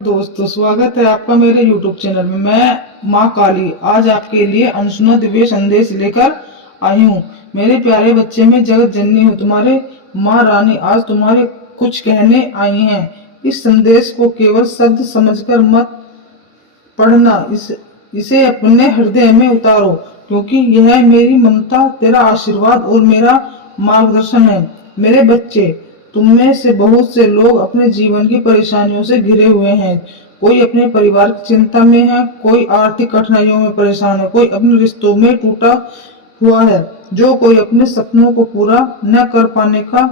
दोस्तों, स्वागत है आपका मेरे YouTube चैनल में। मैं माँ काली आज आपके लिए अनसुना दिव्य संदेश लेकर आई हूँ। मेरे प्यारे बच्चे, मैं जगत जननी हूँ, तुम्हारे माँ रानी आज तुम्हारे कुछ कहने आई हैं। इस संदेश को केवल शब्द समझकर मत पढ़ना, इसे अपने हृदय में उतारो, क्योंकि यह मेरी ममता, तेरा आशीर्वाद और मेरा मार्गदर्शन है। मेरे बच्चे, तुम में से बहुत से लोग अपने जीवन की परेशानियों से घिरे हुए हैं। कोई अपने परिवार की चिंता में है, कोई आर्थिक कठिनाइयों में परेशान है, कोई अपने रिश्तों में टूटा हुआ है, जो कोई अपने सपनों को पूरा न कर पाने का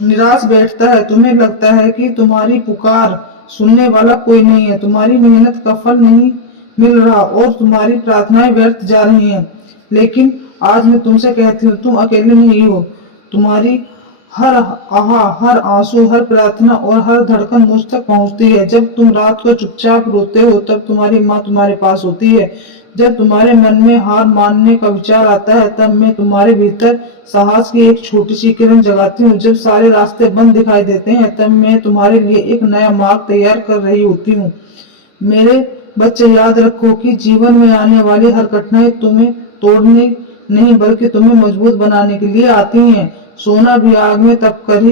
निराश बैठता है। तुम्हें लगता है कि तुम्हारी पुकार सुनने वाला कोई नहीं है, तुम्हारी मेहनत का फल नहीं मिल रहा और तुम्हारी प्रार्थनाएं व्यर्थ जा रही हैं। लेकिन आज मैं तुमसे कहती हूँ, तुम अकेले नहीं हो। तुम्हारी हर आहा, हर आंसू, हर प्रार्थना और हर धड़कन मुझ तक पहुंचती है। जब तुम रात को चुपचाप रोते हो, तब तुम्हारी माँ तुम्हारे पास होती है। जब तुम्हारे मन में हार मानने का विचार आता है, तब मैं तुम्हारे भीतर साहस की एक छोटी सी किरण जगाती हूँ। जब सारे रास्ते बंद दिखाई देते हैं, तब मैं तुम्हारे लिए एक नया मार्ग तैयार कर रही होती हूँ। मेरे बच्चे, याद रखो कि जीवन में आने वाली हर कठिनाई तुम्हें तोड़ने नहीं, बल्कि तुम्हें मजबूत बनाने के लिए आती हैं। सोना भी आग में तप कर ही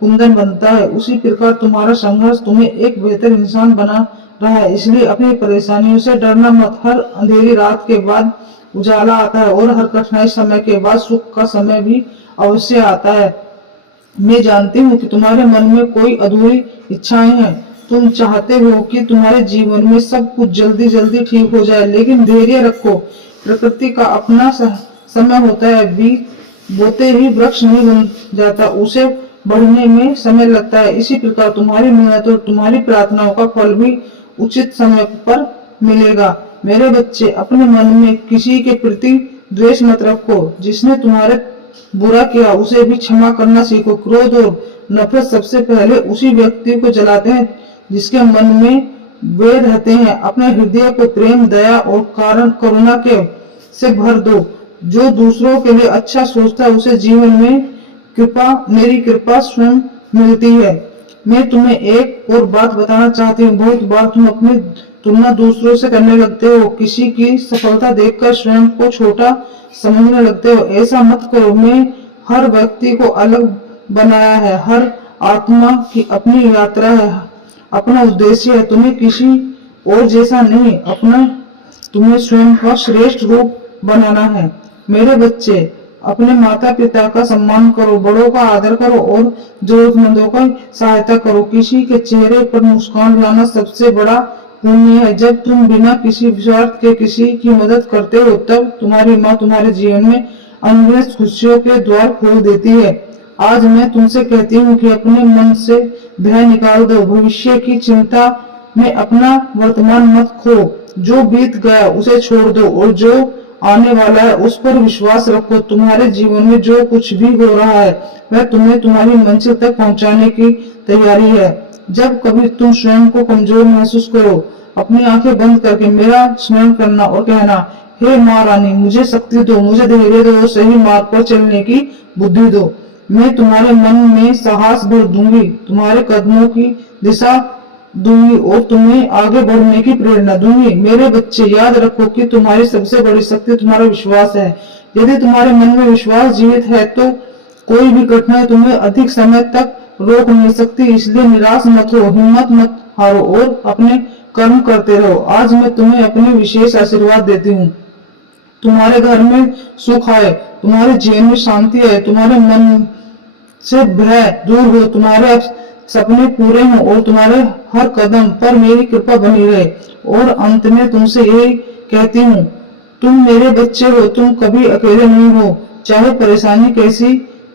कुंदन बनता है, उसी प्रकार तुम्हारा संघर्ष तुम्हें एक बेहतर इंसान बना रहा है। इसलिए अपनी परेशानियों से डरना मत। हर अंधेरी रात के बाद उजाला आता है और हर कठिनाई समय के बाद सुख का समय भी अवश्य आता है। मैं जानती हूँ कि तुम्हारे मन में कोई अधूरी इच्छाएं हैं। तुम चाहते हो कि तुम्हारे जीवन में सब कुछ जल्दी जल्दी ठीक हो जाए, लेकिन धैर्य रखो। प्रकृति का अपना समय होता है। बीज बोते ही वृक्ष नहीं बन जाता, उसे बढ़ने में समय लगता है। इसी प्रकार तुम्हारी मेहनत और तुम्हारी प्रार्थनाओं का फल भी उचित समय पर मिलेगा। मेरे बच्चे, अपने मन में किसी के प्रति द्वेष मत रखो। जिसने तुम्हारे बुरा किया उसे भी क्षमा करना सीखो। क्रोध और नफरत सबसे पहले उसी व्यक्ति को जलाते हैं जिसके मन में वे रहते हैं। अपने हृदय को प्रेम, दया और करुणा के से भर दो। जो दूसरों के लिए अच्छा सोचता है, उसे जीवन में मेरी कृपा स्वयं मिलती है। मैं तुम्हें एक और बात बताना चाहती हूँ। बहुत बार तुम अपनी तुलना दूसरों से करने लगते हो, किसी की सफलता देखकर स्वयं को छोटा समझने लगते हो। ऐसा मत करो। मैं हर व्यक्ति को अलग बनाया है, हर आत्मा की अपनी यात्रा है, अपना उद्देश्य है। तुम्हें किसी और जैसा नहीं, अपना तुम्हें स्वयं का श्रेष्ठ रूप बनाना है। मेरे बच्चे, अपने माता पिता का सम्मान करो, बड़ों का आदर करो और जरूरतमंदों का सहायता करो। किसी के चेहरे पर मुस्कान लाना सबसे बड़ा पुण्य है। जब तुम बिना किसी स्वार्थ के किसी की मदद करते हो, तब तुम्हारी माँ तुम्हारे जीवन में अनगिनत खुशियों के द्वार खोल देती है। आज मैं तुमसे कहती हूँ कि अपने मन से भय निकाल दो। भविष्य की चिंता में अपना वर्तमान मत खो। जो बीत गया उसे छोड़ दो और जो आने वाला है उस पर विश्वास रखो। तुम्हारे जीवन में जो कुछ भी हो रहा है, वह तुम्हें तुम्हारी मंजिल तक पहुंचाने की तैयारी है। जब कभी तुम स्वयं को कमजोर महसूस करो, अपनी आंखें बंद करके मेरा स्मरण करना और कहना, हे माँ रानी, मुझे शक्ति दो, मुझे धैर्य दो, सही मार्ग पर चलने की बुद्धि दो। मैं तुम्हारे मन में साहस भर दूंगी, तुम्हारे कदमों की दिशा दूंगी और तुम्हें आगे बढ़ने की प्रेरणा दूंगी। मेरे बच्चे, याद रखो कि तुम्हारी सबसे बड़ी शक्ति तुम्हारा विश्वास है। यदि तुम्हारे मन में विश्वास जीवित है, तो कोई भी कठिनाई तुम्हें अधिक समय तक रोक नहीं सकती। इसलिए निराश मत हो, हिम्मत मत हारो और अपने कर्म करते रहो। आज मैं तुम्हें अपने विशेष आशीर्वाद देती हूँ। तुम्हारे घर में सुख आए, तुम्हारे जीवन में शांति आए, तुम्हारे मन से भय दूर हो, तुम्हारे सपने पूरे हों और तुम्हारे हर कदम पर मेरी कृपा बनी रहे। और अंत में तुमसे यही कहती हूँ, तुम मेरे बच्चे हो, तुम कभी अकेले नहीं हो। चाहे परेशानी कैसी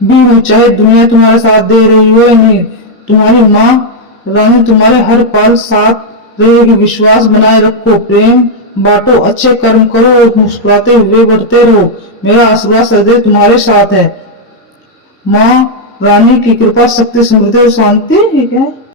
भी हो, चाहे दुनिया तुम्हारा साथ दे रही हो या नहीं, तुम्हारी माँ रानी तुम्हारे हर पल साथ रहेगी। विश्वास बनाए रखो, प्रेम बांटो, अच्छे कर्म करो और मुस्कुराते हुए बढ़ते रहो। मेरा आशीर्वाद सदैव तुम्हारे साथ है। माँ रानी की कृपा, शक्ति, समृद्धि और शांति। ठीक है।